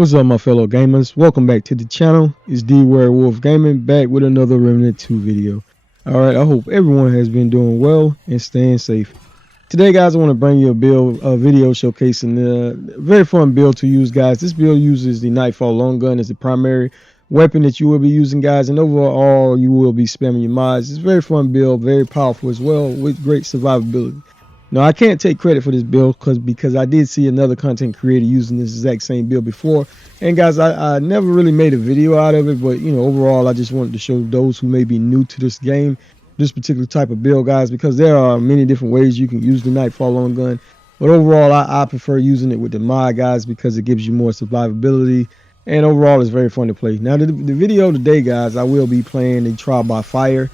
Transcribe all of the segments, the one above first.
What's up, my fellow gamers? Welcome back to the channel. It's D Werewolf Gaming back with another Remnant 2 video. Alright, I hope everyone has been doing well and staying safe. Today, guys, I want to bring you a video showcasing the very fun build to use, guys. This build uses the Nightfall long gun as the primary weapon that you will be using, guys, and overall you will be spamming your mods. It's a very fun build, very powerful as well, with great survivability. Now, I can't take credit for this build because I did see another content creator using this exact same build before. And guys, I never really made a video out of it, but overall, I just wanted to show those who may be new to this game, this particular type of build, guys, because there are many different ways you can use the Nightfall long gun. But overall, I prefer using it with the mod, guys, because it gives you more survivability. And overall, it's very fun to play. Now, the video today, guys, I will be playing the Trial by Fire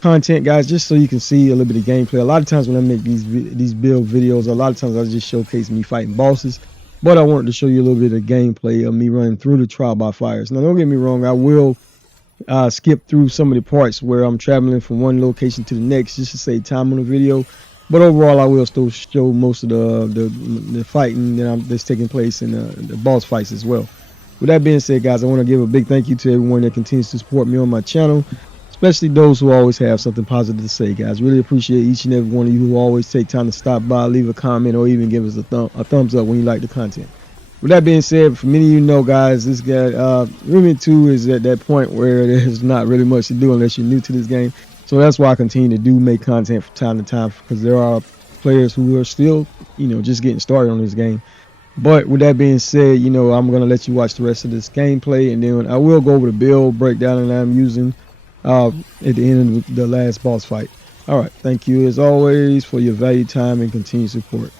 content, guys, just so you can see a little bit of gameplay. A lot of times when I make these build videos, a lot of times I just showcase me fighting bosses, but I wanted to show you a little bit of gameplay of me running through the Trial by Fires. Now, don't get me wrong, I will skip through some of the parts where I'm traveling from one location to the next just to save time on the video, but overall I will still show most of the fighting that's taking place in the boss fights as well. With that being said, guys, I want to give a big thank you to everyone that continues to support me on my channel, especially those who always have something positive to say, guys. Really appreciate each and every one of you who always take time to stop by, leave a comment, or even give us a thumbs up when you like the content. With that being said, for many of you know, guys, this guy, Remnant 2 is at that point where there's not really much to do unless you're new to this game. So that's why I continue to make content from time to time, because there are players who are still, just getting started on this game. But with that being said, I'm going to let you watch the rest of this gameplay, and then I will go over the build breakdown that I'm using at the end of the last boss fight. All right, thank you as always for your valued time and continued support.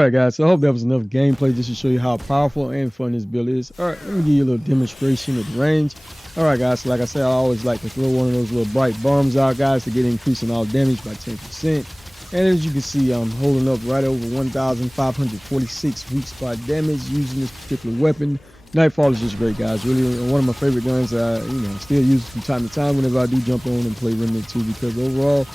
Alright guys, so I hope that was enough gameplay just to show you how powerful and fun this build is. Alright, let me give you a little demonstration of the range. Alright guys, so like I said, I always like to throw one of those little bright bombs out, guys, to get increasing all damage by 10%. And as you can see, I'm holding up right over 1,546 weak spot damage using this particular weapon. Nightfall is just great, guys. Really one of my favorite guns. I still use it from time to time whenever I do jump on and play Remnant 2, because overall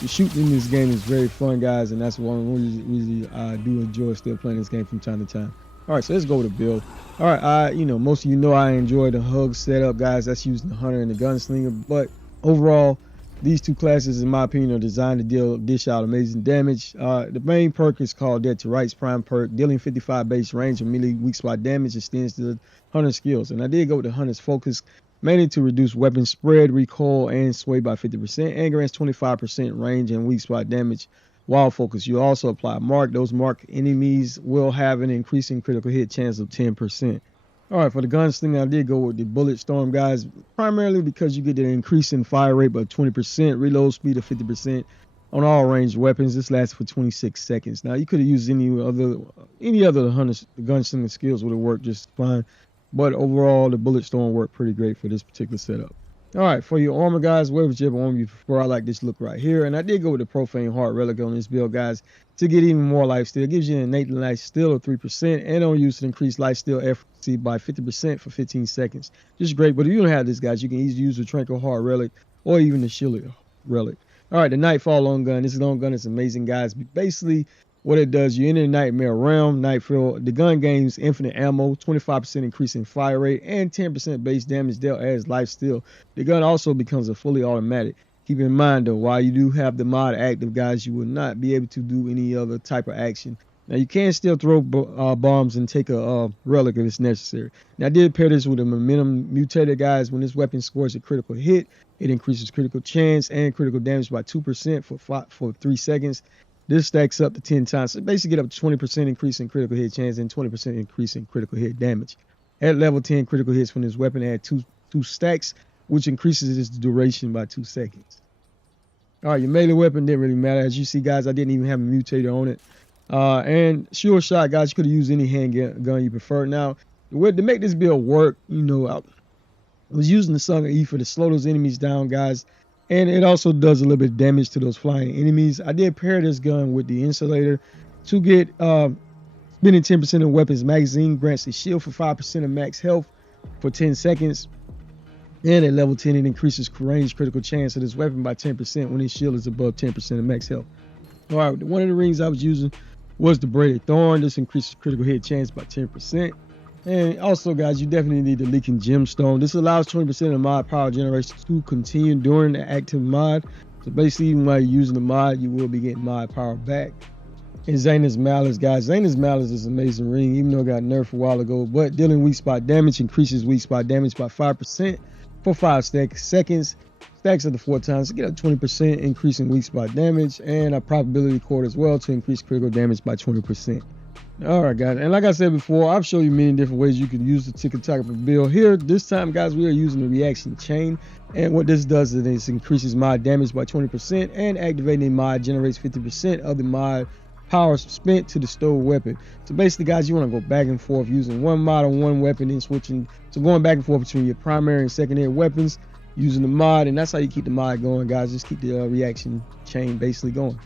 the shooting in this game is very fun, guys, and that's one reason I do enjoy still playing this game from time to time. All right, so let's go with the build. All right, most of you know I enjoy the hug setup, guys. That's using the hunter and the gunslinger, but overall these two classes, in my opinion, are designed to dish out amazing damage. The main perk is called Dead to Rights Prime perk, dealing 55 base range and melee weak spot damage extends to the hunter skills, and I did go with the hunter's focus, mainly to reduce weapon spread, recoil, and sway by 50%, and grants 25% range and weak spot damage while focused. You also apply mark. Those marked enemies will have an increasing critical hit chance of 10%. All right, for the gunslinger, I did go with the bullet storm, guys, primarily because you get an increase in fire rate by 20%, reload speed of 50% on all ranged weapons. This lasts for 26 seconds. Now, you could have used any other gunslinger skills would have worked just fine. But overall, the bullet storm worked pretty great for this particular setup. All right, for your armor, guys, whichever armor you prefer, I like this look right here. And I did go with the Profane Heart Relic on this build, guys, to get even more lifesteal. It gives you an innate lifesteal of 3% and on use to increase lifesteal efficacy by 50% for 15 seconds. Just great. But if you don't have this, guys, you can easily use the Tranquil Heart Relic or even the Shield Relic. All right, the Nightfall long gun. This long gun is amazing, guys. Basically, what it does, you enter the Nightmare Realm, Nightfall. The gun gains infinite ammo, 25% increase in fire rate, and 10% base damage dealt as lifesteal. The gun also becomes a fully automatic. Keep in mind, though, while you do have the mod active, guys, you will not be able to do any other type of action. Now, you can still throw bombs and take a relic if it's necessary. Now, I did pair this with a momentum mutator, guys. When this weapon scores a critical hit, it increases critical chance and critical damage by 2% for 3 seconds. This stacks up to 10 times. So basically get up to 20% increase in critical hit chance and 20% increase in critical hit damage. At level 10, critical hits from this weapon add two stacks, which increases its duration by 2 seconds. All right, your melee weapon didn't really matter. As you see, guys, I didn't even have a mutator on it. And sure shot, guys, you could have used any handgun you prefer. Now, to make this build work, I was using the Song of Ether to slow those enemies down, guys. And it also does a little bit of damage to those flying enemies. I did pair this gun with the Insulator to get spending 10% of weapons magazine, grants the shield for 5% of max health for 10 seconds. And at level 10, it increases range critical chance of this weapon by 10% when its shield is above 10% of max health. All right, one of the rings I was using was the Braided Thorn. This increases critical hit chance by 10%. And also, guys, you definitely need the Leaking Gemstone. This allows 20% of mod power generation to continue during the active mod. So basically, even while you're using the mod, you will be getting mod power back. And Zaina's Malice, guys. Zaina's Malice is an amazing ring, even though it got nerfed a while ago. But dealing weak spot damage increases weak spot damage by 5% for 5 seconds. Stacks up to 4 times to get a 20% increase in weak spot damage. And a probability cord as well to increase critical damage by 20%. All right, guys, and like I said before, I've shown you many different ways you can use the ticket type of build. Here this time, guys, we are using the reaction chain, and what this does is it increases mod damage by 20%, and activating a mod generates 50% of the mod power spent to the stowed weapon. So basically, guys, you want to go back and forth using one mod on one weapon, then switching, so going back and forth between your primary and secondary weapons using the mod, and that's how you keep the mod going, guys. Just keep the reaction chain basically going.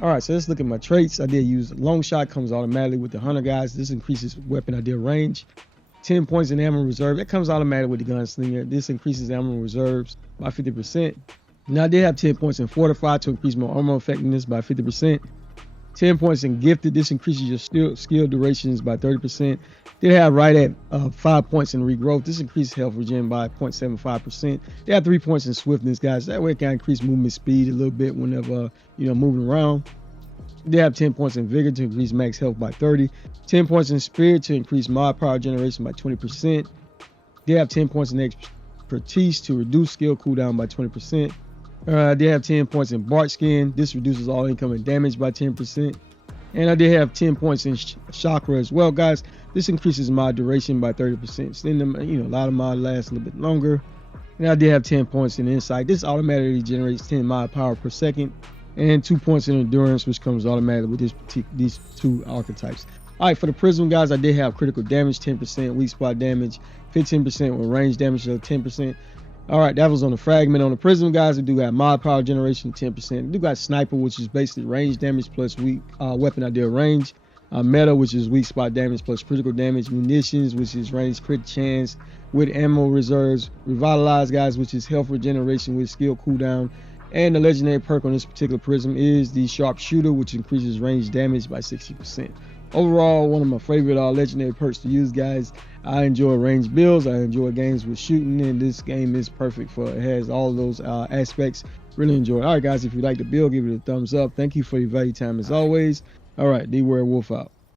All right, so let's look at my traits. I did use long shot, comes automatically with the hunter, guys. This increases weapon idea range. 10 points in ammo reserve. That comes automatic with the gunslinger. This increases ammo reserves by 50%. Now I did have 10 points in fortify to increase my armor effectiveness by 50%. 10 points in gifted. This increases your skill durations by 30%. They have right at 5 points in regrowth. This increases health regen by 0.75%. They have 3 points in swiftness, guys. That way it can increase movement speed a little bit whenever moving around. They have 10 points in vigor to increase max health by 30. 10 points in spirit to increase mod power generation by 20%. They have 10 points in expertise to reduce skill cooldown by 20%. They have 10 points in bark skin. This reduces all incoming damage by 10%. And I did have 10 points in chakra as well, guys. This increases mod duration by 30%. Extend them, a lot of mod lasts a little bit longer. And I did have 10 points in insight. This automatically generates 10 mod power per second. and 2 points in endurance, which comes automatically with these 2 archetypes. All right, for the Prism guys, I did have critical damage 10%, weak spot damage 15%, with range damage of 10%. All right, that was on the fragment. On the Prism guys, we do got mod power generation 10%. We do got sniper, which is basically range damage plus weak weapon ideal range. Meta, which is weak spot damage plus critical damage. Munitions, which is range crit chance with ammo reserves. Revitalize guys, which is health regeneration with skill cooldown. And the legendary perk on this particular Prism is the sharpshooter, which increases range damage by 60%. Overall, one of my favorite legendary perks to use, guys. I enjoy range builds. I enjoy games with shooting, and this game is perfect for it. It has all of those aspects. Really enjoy it. All right, guys, if you like the build, give it a thumbs up. Thank you for your value time as always. All right, D Werewolf out.